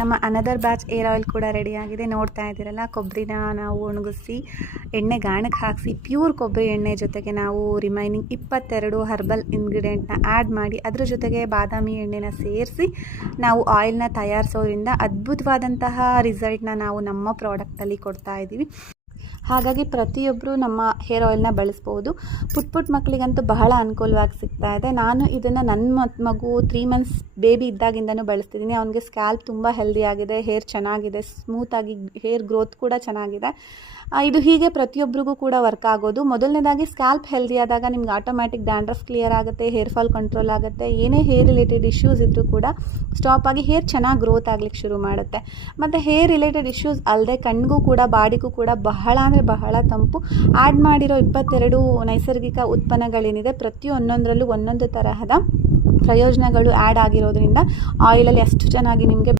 ನಮ್ಮ another batch air oil ಕೂಡ ರೆಡಿಯಾಗಿದೆ. ನೋಡ್ತಾ ಇದ್ದೀರಲ್ಲ, ಕೊಬ್ಬರಿನ ನಾವು ಒಣಗಿಸಿ ಎಣ್ಣೆ ಗಾಣಕ್ಕೆ ಹಾಕಿಸಿ ಪ್ಯೂರ್ ಕೊಬ್ಬರಿ ಎಣ್ಣೆ ಜೊತೆಗೆ ನಾವು ರಿಮೈನಿಂಗ್ 22 ಹರ್ಬಲ್ ಇಂಗ್ರೀಡಿಯೆಂಟ್ನ ಆ್ಯಡ್ ಮಾಡಿ ಅದ್ರ ಜೊತೆಗೆ ಬಾದಾಮಿ ಎಣ್ಣೆನ ಸೇರಿಸಿ ನಾವು ಆಯಿಲ್ನ ತಯಾರಿಸೋದ್ರಿಂದ ಅದ್ಭುತವಾದಂತಹ ರಿಸಲ್ಟ್ನ ನಾವು ನಮ್ಮ ಪ್ರಾಡಕ್ಟಲ್ಲಿ ಕೊಡ್ತಾ ಇದ್ದೀವಿ. ಹಾಗಾಗಿ ಪ್ರತಿಯೊಬ್ಬರು ನಮ್ಮ ಹೇರ್ ಆಯಿಲ್ನ ಬಳಸ್ಬೋದು. ಪುಟ್ಟ ಮಕ್ಕಳಿಗಂತೂ ಬಹಳ ಅನುಕೂಲವಾಗಿ ಸಿಗ್ತಾ ಇದೆ. ನಾನು ಇದನ್ನು ನನ್ನ ಮಗು 3 ಮಂತ್ಸ್ ಬೇಬಿ ಇದ್ದಾಗಿಂದನೂ ಬಳಸ್ತಿದ್ದೀನಿ. ಅವನಿಗೆ ಸ್ಕ್ಯಾಲ್ಪ್ ತುಂಬ ಹೆಲ್ದಿ ಆಗಿದೆ, ಹೇರ್ ಚೆನ್ನಾಗಿದೆ, ಸ್ಮೂತಾಗಿ ಹೇರ್ ಗ್ರೋತ್ ಕೂಡ ಚೆನ್ನಾಗಿದೆ. ಇದು ಹೀಗೆ ಪ್ರತಿಯೊಬ್ಬರಿಗೂ ಕೂಡ ವರ್ಕ್ ಆಗೋದು. ಮೊದಲನೇದಾಗಿ ಸ್ಕ್ಯಾಲ್ಪ್ ಹೆಲ್ದಿ ಆದಾಗ ನಿಮ್ಗೆ ಆಟೋಮ್ಯಾಟಿಕ್ ಡ್ಯಾಂಡ್ರಫ್ ಕ್ಲಿಯರ್ ಆಗುತ್ತೆ, ಹೇರ್ ಫಾಲ್ ಕಂಟ್ರೋಲ್ ಆಗುತ್ತೆ, ಏನೇ ಹೇರ್ ರಿಲೇಟೆಡ್ ಇಶ್ಯೂಸ್ ಇದ್ದರೂ ಕೂಡ ಸ್ಟಾಪ್ ಆಗಿ ಹೇರ್ ಚೆನ್ನಾಗಿ ಗ್ರೋತ್ ಆಗಲಿಕ್ಕೆ ಶುರು ಮಾಡುತ್ತೆ. ಮತ್ತು ಹೇರ್ ರಿಲೇಟೆಡ್ ಇಶ್ಯೂಸ್ ಅಲ್ಲದೆ ಕಣ್ಣಿಗೂ ಕೂಡ ಬಾಡಿಗೂ ಕೂಡ ಬಹಳ ಅಂದರೆ ಬಹಳ ತಂಪು. ಆ್ಯಡ್ ಮಾಡಿರೋ 22 ನೈಸರ್ಗಿಕ ಉತ್ಪನ್ನಗಳೇನಿದೆ ಪ್ರತಿಯೊಂದರಲ್ಲೂ ಒಂದೊಂದು ತರಹದ ಪ್ರಯೋಜನಗಳು ಆ್ಯಡ್ ಆಗಿರೋದ್ರಿಂದ ಆಯಿಲಲ್ಲಿ ಅಷ್ಟು ಚೆನ್ನಾಗಿ ನಿಮಗೆ